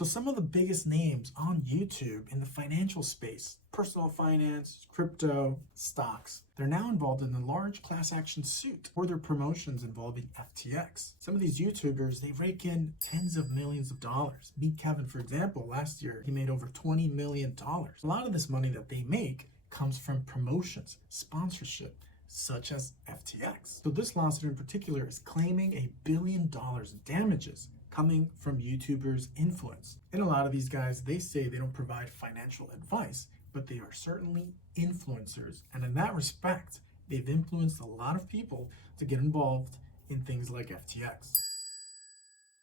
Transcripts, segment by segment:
So some of the biggest names on YouTube in the financial space, personal finance, crypto, stocks, they're now involved in a large class action suit for their promotions involving FTX. Some of these YouTubers, they rake in tens of millions of dollars. Meet Kevin, for example, last year, he made over $20 million. A lot of this money that they make comes from promotions, sponsorship, such as FTX. So this lawsuit in particular is claiming $1 billion in damages coming from YouTubers' influence. And a lot of these guys, they say they don't provide financial advice, but they are certainly influencers. And in that respect, they've influenced a lot of people to get involved in things like FTX.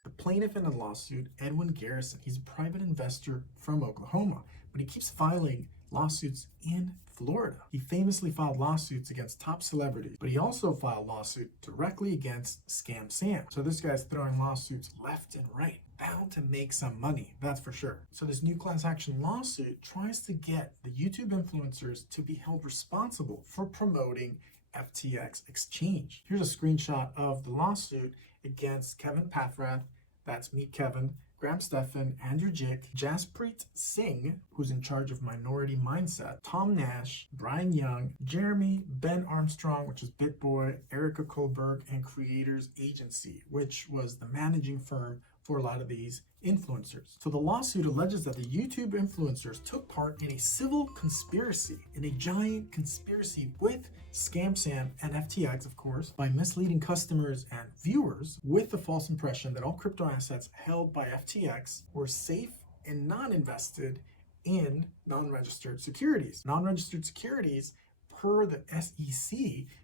The plaintiff in the lawsuit, Edwin Garrison, he's a private investor from Oklahoma, but he keeps filing lawsuits in Florida. He famously filed lawsuits against top celebrities, but he also filed lawsuit directly against Scam Sam. So this guy's throwing lawsuits left and right, bound to make some money, that's for sure. So this new class action lawsuit tries to get the YouTube influencers to be held responsible for promoting FTX exchange. Here's a screenshot of the lawsuit against Kevin Pathrath, that's Meet Kevin, Graham Stephan, Andrew Jick, Jaspreet Singh, who's in charge of Minority Mindset, Tom Nash, Brian Young, Jeremy, Ben Armstrong, which is BitBoy, Erica Kohlberg, and Creators Agency, which was the managing firm for a lot of these influencers. So the lawsuit alleges that the YouTube influencers took part in a civil conspiracy, in a giant conspiracy with Scam Sam and FTX, of course, by misleading customers and viewers with the false impression that all crypto assets held by FTX were safe and not invested in non-registered securities. Non-registered securities, per the SEC,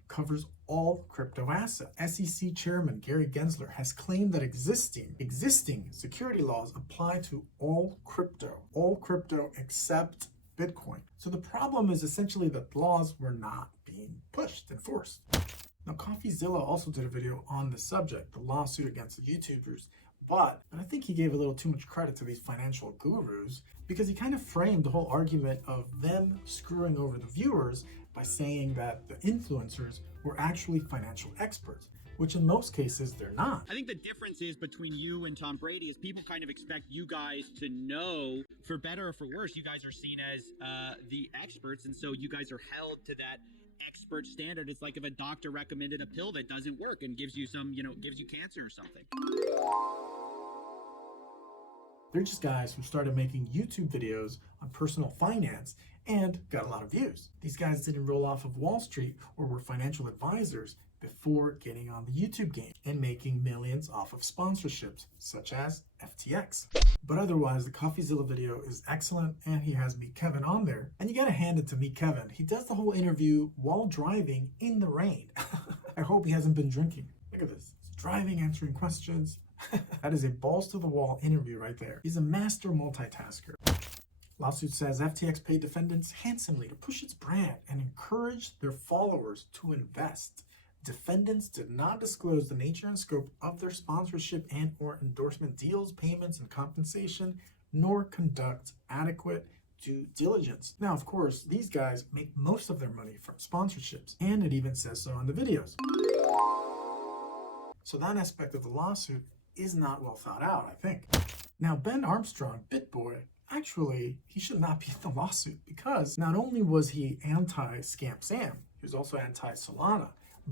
covers all crypto assets. SEC Chairman Gary Gensler has claimed that existing security laws apply to all crypto except Bitcoin. So the problem is essentially that laws were not being enforced. Now, Coffeezilla also did a video on the subject, the lawsuit against the YouTubers, but I think he gave a little too much credit to these financial gurus because he kind of framed the whole argument of them screwing over the viewers by saying that the influencers were actually financial experts, which in most cases they're not. I think the difference is between you and Tom Brady is people kind of expect you guys to know, for better or for worse, you guys are seen as the experts, and so you guys are held to that expert standard. It's like if a doctor recommended a pill that doesn't work and gives you some, gives you cancer or something. They're just guys who started making YouTube videos on personal finance and got a lot of views. These guys didn't roll off of Wall Street or were financial advisors before getting on the YouTube game and making millions off of sponsorships, such as FTX. But otherwise, the Coffeezilla video is excellent, and he has Meet Kevin on there. And you gotta hand it to Meet Kevin. He does the whole interview while driving in the rain. I hope he hasn't been drinking. Look at this. He's driving, answering questions. That is a balls to the wall interview right there. He's a master multitasker. Lawsuit says FTX paid defendants handsomely to push its brand and encourage their followers to invest. Defendants did not disclose the nature and scope of their sponsorship and or endorsement deals, payments, and compensation, nor conduct adequate due diligence. Now, of course, these guys make most of their money from sponsorships, and it even says so on the videos. So that aspect of the lawsuit is not well thought out, I think. Now, Ben Armstrong, BitBoy, actually, he should not be in the lawsuit because not only was he anti-Scam Sam, he was also anti-Solana,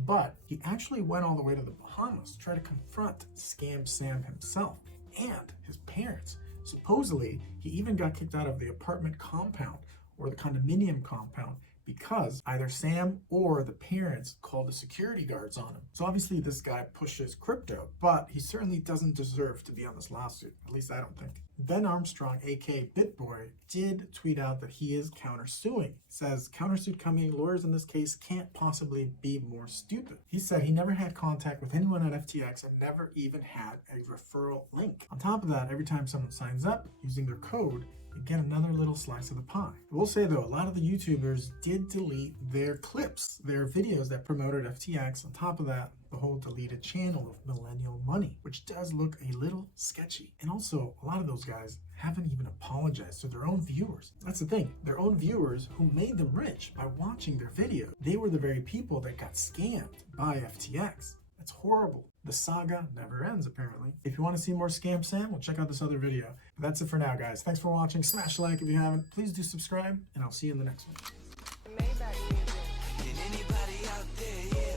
but he actually went all the way to the Bahamas to try to confront Scam Sam himself and his parents. Supposedly, he even got kicked out of the apartment compound or the condominium compound because either Sam or the parents called the security guards on him. So obviously this guy pushes crypto, but he certainly doesn't deserve to be on this lawsuit. At least I don't think. Ben Armstrong, aka BitBoy, did tweet out that he is countersuing. He says, countersuit coming, lawyers in this case can't possibly be more stupid. He said he never had contact with anyone at FTX and never even had a referral link. On top of that, every time someone signs up using their code, you get another little slice of the pie. I will say though, a lot of the YouTubers did delete their clips, their videos that promoted FTX. On top of that, the whole deleted channel of Millennial Money, which does look a little sketchy. And also, a lot of those guys haven't even apologized to their own viewers. That's the thing, their own viewers who made them rich by watching their video. They were the very people that got scammed by FTX. That's horrible. The saga never ends, apparently. If you want to see more Scam Sam, well, check out this other video. But that's it for now, guys. Thanks for watching. Smash a like if you haven't. Please do subscribe, and I'll see you in the next one. Maybach music. Can anybody out there, yeah?